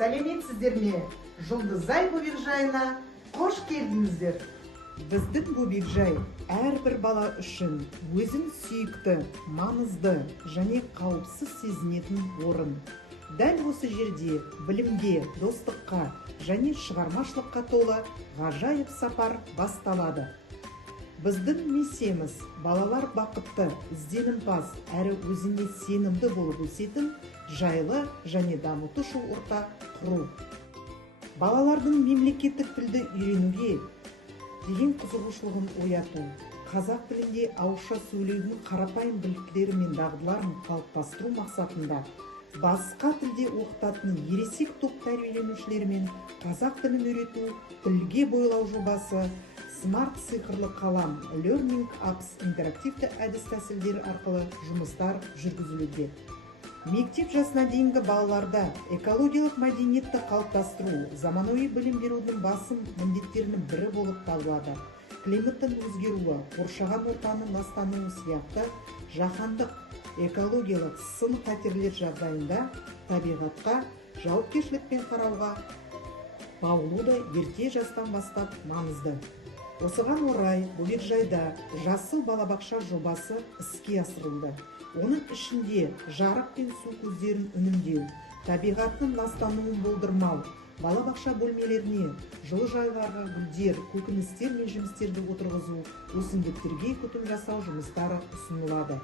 Сәлеметсіздер ме? Жұлдызай бөбекжайына қош келдіңіздер. Біздің бөбекжай әрбір бала үшін өзін сүйікті, маңызды және қауіпсіз сезінетін орын. Дәл осы жерде білімге, достыққа және шығармашылыққа толы ғажайып сапар басталады. Біздің миссиямыз балалар бақытты, ізденімпаз әрі өзіне сенімді болып өсетін жайлы және дамытушы орта құру. Балалардың мемлекеттік тілді үйренуге деген қызығушылығын ояту, қазақ тілінде ауызша сөйлеудің қарапайым біліктері мен дағдыларын қалыптастыру мақсатында басқа тілде оқытатын ересек топ тәрбиеленушілерімен қазақ тілін үйрету тілге бойлау жобасы Smart цифрлы қалам Learning Apps интерактивті әдіс-тәсілдері арқылы жұмыстар жүргізілуде. Мектеп жасына дейінгі балаларда экологиялық мәдениетті қалыптастыру заманауи білім берудің басым міндеттерінің бірі болып табылады. Климаттың өзгеруі, қоршаған ортаның ластануы сияқты жаһандық экологиялық сын-қатерлер жағдайында табиғатқа жауапкершілікпен қарауға баулу да ерте жастан бастап маңызды. Осыған орай бөбекжайда жасыл балабақша жобасы іске асырылды. Оның ішінде жарық пен су көздерін үнемдеу, табиғаттың ластануын болдырмау, балабақша бөлмелеріне жылыжайларға гүлдер, көкөністер мен жемістерді отырғызу, өсімдіктерге күтім жасау жұмыстары ұсынылады.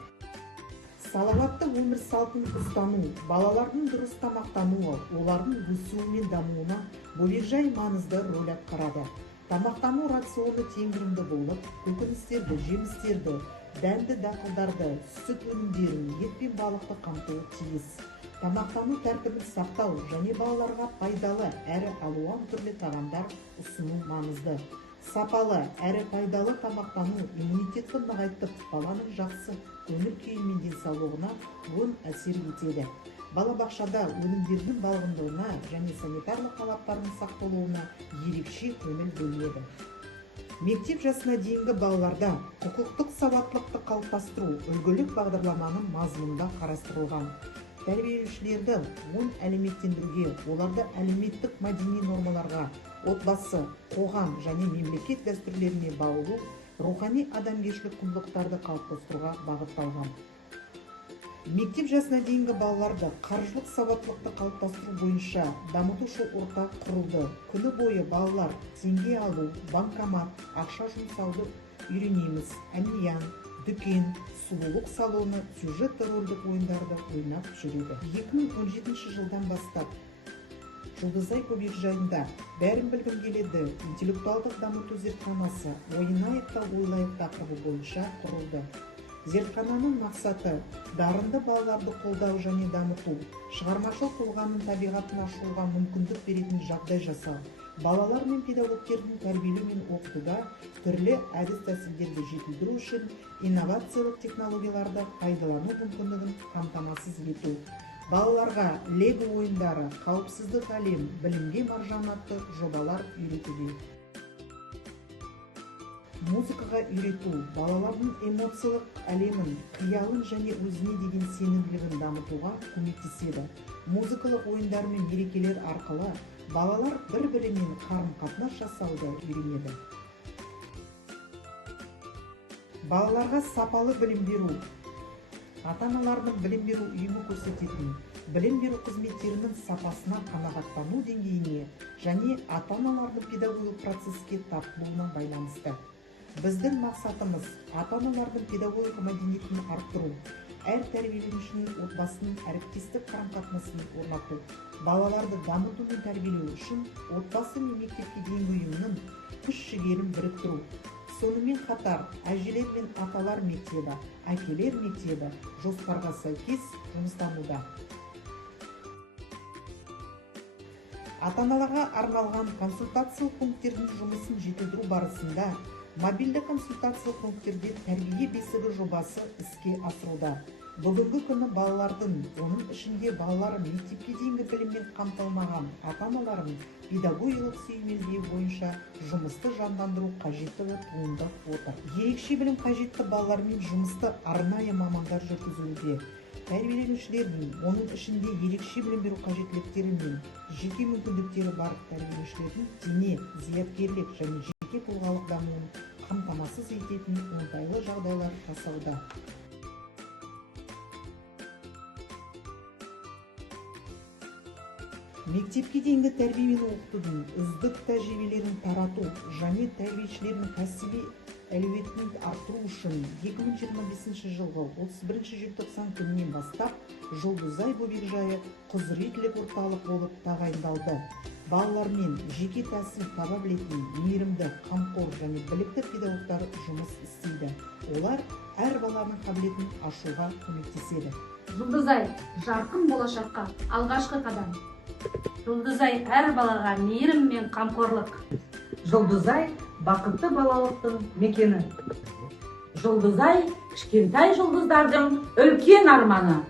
Салауатты өмір салтын ұстану, балалардың дұрыс тамақтануы, олардың өсуі мен дамуына бөбекжай маңызды рөл атқарады. Тамақтану рационы теңгерімді болып, көкөністерді, жемістерді, дәнді дақылдарды, сүт өнімдерін, ет пен балықты қамтуы тиіс. Тамақтану тәртібін сақтау және балаларға пайдалы әрі алуан түрлі тағамдар ұсыну маңызды. Сапалы әрі пайдалы тамақтану иммунитетті нығайтып, баланың жақсы көңіл күйі мен денсаулығына оң әсер етеді. Балабақшада өнімдердің балғындығына және санитарлық талаптардың сақталуына ерекше көңіл бөлінеді. Мектеп жасына дейінгі балаларда құқықтық сауаттылықты қалыптастыру үлгілік бағдарламаның мазмұнында қарастырылған. Тәрбиеленушілерді оң әлеуметтендіруге, оларды әлеуметтік мәдени нормаларға, отбасы, қоғам және мемлекет дәстүрлеріне баулу, рухани адамгершілік құндылықтарды қалыптастыруға бағытталған. Мектеп жасына дейінгі балаларды қаржылық сауаттылықты қалыптастыру бойынша дамытушы орта құрылды. Күні бойы балалар теңге алу, банкомат, ақша жұмсауды үйренеміз. Әмиян, дүкен, сұлулық салоны, сюжетті рөлдік ойындарды ойнап жүреді. 2017 жылдан бастап Жұлдызай бөбекжайында бәрін білгім келеді интеллектуалдық дамыту зертханасы ойынайық та ойлайық тақырыбы бойынша құрылды. Зертхананың мақсаты дарынды балаларды қолдау және дамыту, шығармашыл тұлғаның табиғатын ашуға мүмкіндік беретін жағдай жасау, балалар мен педагогтердің тәрбиелеу мен оқытуда түрлі әдіс-тәсілдерді жетілдіру үшін инновациялық технологияларды пайдалану мүмкіндігін қамтамасыз ету. Балаларға лего ойындары, қауіпсіздік әлем, білімге маржан атты жобалар үйретуде. Музыкаға үйрету, балалардың эмоциялық әлемін, қиялын және өзіне деген сенімділігін дамытуға көмектеседі. Музыкалық ойындар мен мерекелер арқылы балалар бір-бірімен қарым-қатынас жасауды үйренеді. Балаларға сапалы білім беру. Ата-аналардың білім беру ұйымы көрсететін білім беру қызметтерінің сапасына қанағаттану деңгейіне және ата-аналардың педагогикалық процеске тартылуына байланысты. Біздің мақсатымыз ата-аналардың педагогика мәдениетін арттыру, әр тәрбиеленушінің отбасының әріптестік қарым-қатынасын орнату, балаларды дамыту мен тәрбиелеу үшін отбасы мен мектепке дейінгі ұйымның күш-жігерін біріктіру. Сонымен қатар, әжелер мен аталар мектебі, әкелер мектебі жоспарға сәйкес жұмыстануда. Ата-аналарға арналған консультациялық пункттердің жұмысын жетілдіру барысында мобильді консультациялық пункттерде тәрбие бесігі жобасы іске асыруда. Бүгінгі күні балалардың, оның ішінде балалары мектепке дейінгі біліммен қамтылмаған ата-аналарын педагогикалық сүйемелдеу бойынша жұмысты жандандыру қажеттігі туындап отыр. Ерекше білім қажетті балалармен жұмысты арнайы мамандар жүргізуде. тәрбиеленушілердің, оның ішінде ерекше білім беру қажеттіліктері мен жеке мүмкіндіктері бар тәрбиеленушілердің дене, зияткерлік және жеке тұлғалық дамуын қамтамасыз ететін оңтайлы жағдайлар жасауда. Мектепке дейінгі тәрбие мен оқытудың үздік тәжірибелерін тарату және тәрбиешілердің кәсіби әлеуетін арттыру үшін 2025 жылғы 31 желтоқсан күнінен бастап Жұлдызай бөбекжайы құзыреттілік орталық болып тағайындалды. Балалармен жеке тәсіл таба білетін мейірімді, қамқор және білікті педагогтар жұмыс істейді. Олар әр баланың қабілетін ашуға көмектеседі. Жұлдызай жарқын болашаққа алғашқы қадам. Жұлдызай әр балаға мейірім мен қамқорлық. Жұлдызай бақытты балалықтың мекені. Жұлдызай кішкентай жұлдыздардың үлкен арманы.